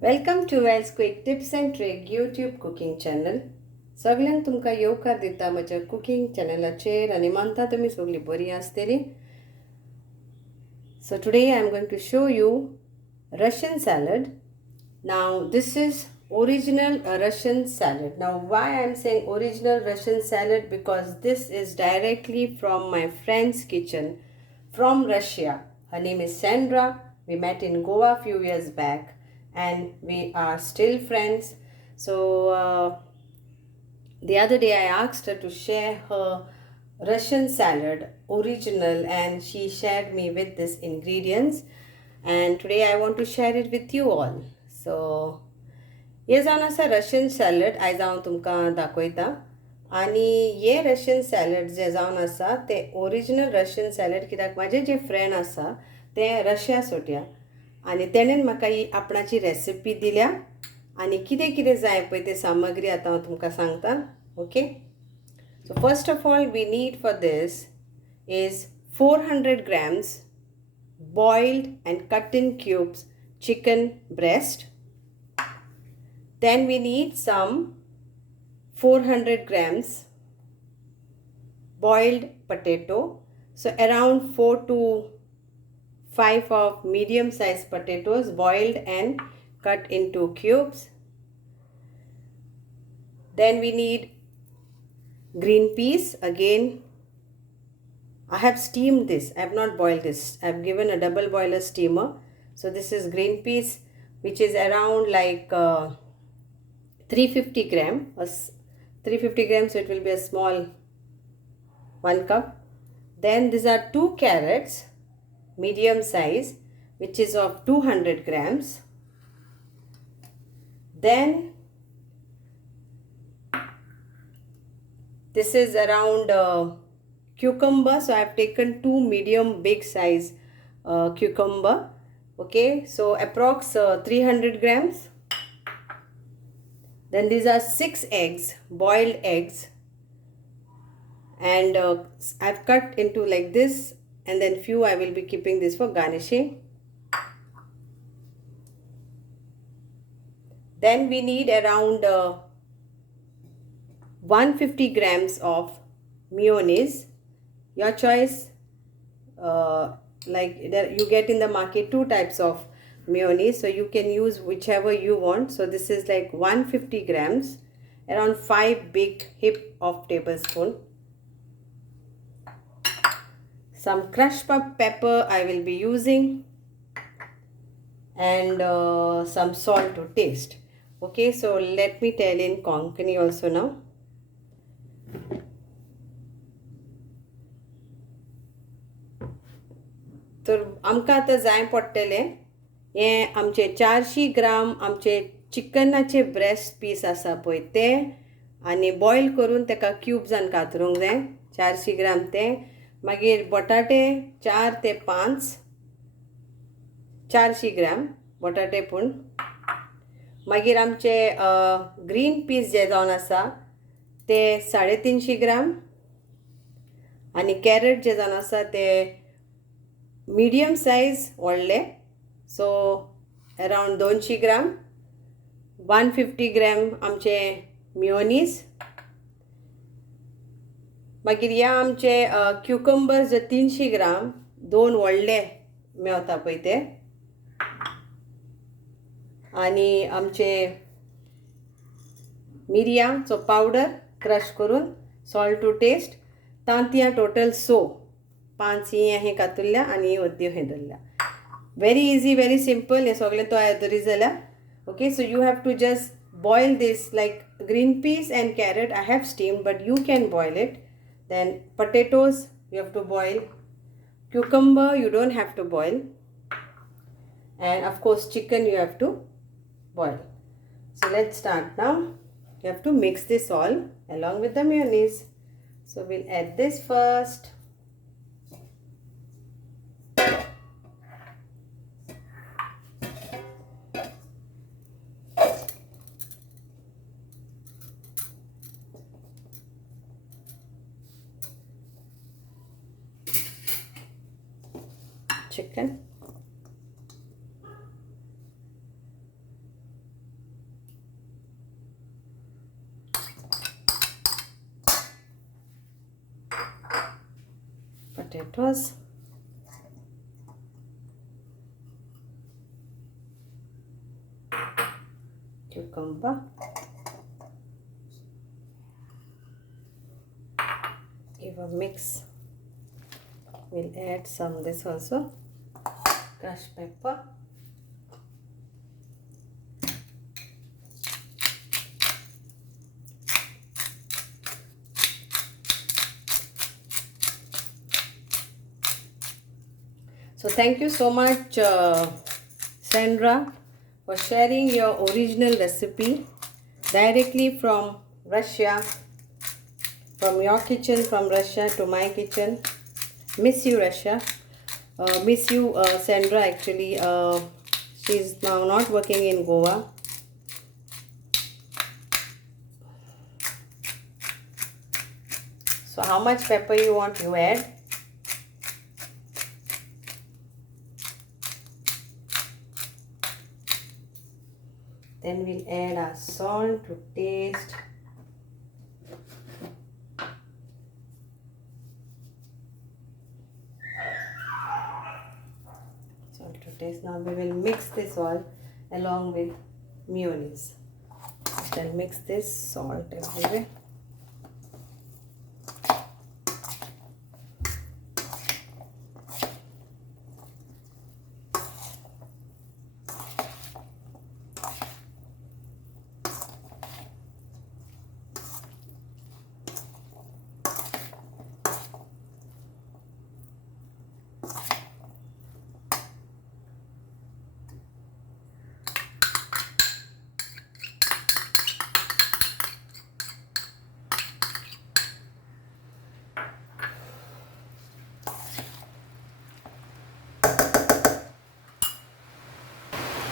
Welcome to Wells Quick Tips and Trick YouTube cooking channel. सगळ्यांक तुमकां येवकार दिता म्हज्या कुकिंग चॅनलाचेर आनी मानता तुमी सगळीं बरीं आसतलीं. So today I am going to show you Russian salad. Now this is original Russian salad. Now why I am saying original Russian salad, because this is directly from my friend's kitchen from Russia. Her name is Sandra. We met in Goa a few years back and we are still friends. So the other day I asked her to share her Russian salad original and she shared me with these ingredients, and today I want to share it with you all. So हे जावन आसा Russian salad आयज हांव तुमकां दाखयतां. आनी हे Russian salad जे जावन आसा ते ओरिजिनल रशियन सॅलड, कित्याक म्हाजे जे फ्रेंड आसा ते रशिया सोट्या आनी तेणेन म्हाका ही आपणाची रेसिपी दिल्या आनी कितें कितें जाय पळय ते सामग्री आतां हांव तुमकां सांगतां. Okay, so first of all we need for this is 400 grams boiled and cut in cubes chicken breast. Then we need some 400 grams boiled potato, so around 4 to 5 of medium sized potatoes boiled and cut into cubes. Then we need green peas. Again, I have steamed this, I have not boiled this, I have given a double boiler steamer. So this is green peas, which is around like 350 grams, so it will be a small 1 cup. Then these are 2 carrots, medium size, which is of 200 grams. Then this is around cucumber, so I have taken 2 medium big size cucumber. Okay, so approx 300 grams. Then these are 6 eggs, boiled eggs, and I've cut into like this, and then few I will be keeping this for garnishing. Then we need around 150 grams of mayonnaise. Your choice, like you get in the market 2 types of mayonnaise, so you can use whichever you want. So this is like 150 grams, around 5 big heap of tablespoon. Some crushed pepper I will be using, and some salt to taste. Okay, so let me tell in Konkani also now. तर आमकां आतां जाय पडटलें हें आमचे 400 ग्राम आमचे चिकनाचे breast piece आसा पळय ते, आनी बॉयल करून तेका क्यूब्जान कातरूंक जाय 400 ग्राम ते. मागीर बटाटे 4 ते 5, 400 ग्राम बटाटे पूण. मागीर आमचे ग्रीन पीस जे जावन आसा ते 350 ग्राम, आनी कॅरट जे जावन आसा ते medium size व्हडले, so around 200 ग्राम. 150 ग्राम आमचे मेयोनीज. मागीर ह्या आमचे क्युकंबर जे 300 ग्राम, 2 व्हडले मेवता पळय ते. आनी आमचे मिरयांचो पावडर क्रश करून, सॉल्ट टू टेस्ट. तांतयां टोटल 5 हे कातुल्ल्या आनी अद्यो हे धरल्या. Very easy, very simple. हे सगळें तो तरी जाल्या. Okay, so you have to just boil this, like green peas and carrot I have steamed, but you can boil it. Then potatoes you have to boil. Cucumber you don't have to boil. And of course chicken you have to boil. So let's start now. You have to mix this all along with the mayonnaise. So we'll add this first. Chicken. tomatoes. Cucumber. Give a mix. We'll add some this also. Crushed pepper. So thank you so much, Sandra, for sharing your original recipe directly from Russia, from your kitchen, from Russia to my kitchen. Miss you, Russia. Miss you, Sandra. Actually, she's now not working in Goa. So how much pepper you want, you add. Then we'll add our salt to taste. Salt to taste. Now we will mix this all along with mayonnaise. Then mix this salt everywhere.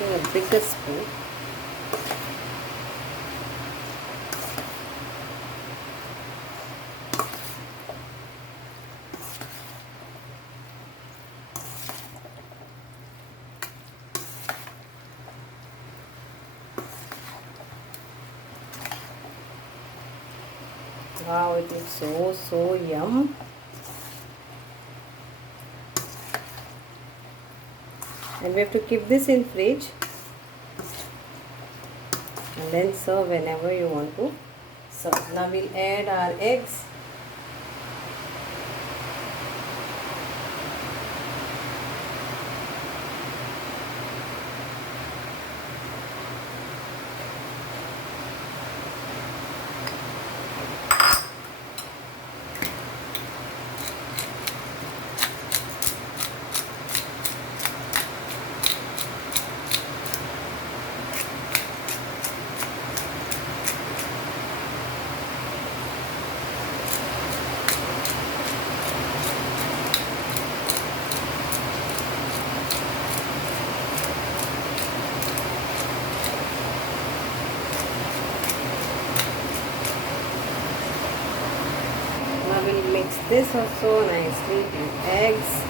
A bigger spoon. Wow, it is so yum. And we have to keep this in fridge and then serve whenever you want to serve. Now we'll add our eggs. Mix this also nicely with eggs.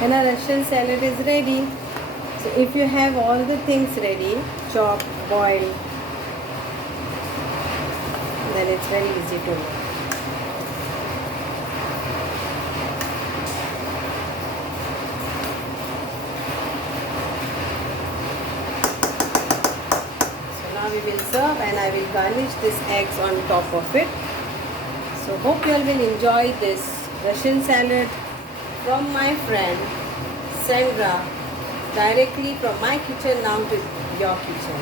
And our Russian salad is ready. So if you have all the things ready, chopped, boiled, then it's very easy to make. We will serve and I will garnish this eggs on top of it. So hope you all will enjoy this Russian salad from my friend Sandra, directly from my kitchen now to your kitchen.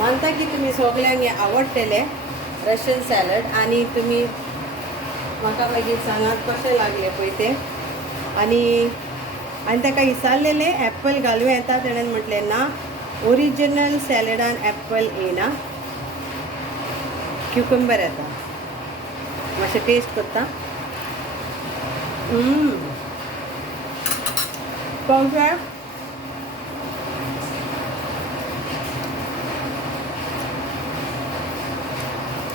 मानता की तुम्ही सगळ्यांक हें आवडटलें Russian salad आणि तुम्ही म्हाका मागीर सांगात कशें लागलें पळय तें. आनी ताका विचारलेलें एप्पल घालूं येता, ताणें म्हटलें ना, ओरिजिनल सॅलडान एप्पल येना, क्युकंबर येता. मातशें टेस्ट करता. Perfect.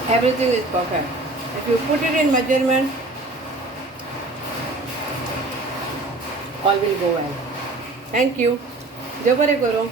Everything is perfect. If you put it in measurement, all will go well. Thank you. देव बरें करूं.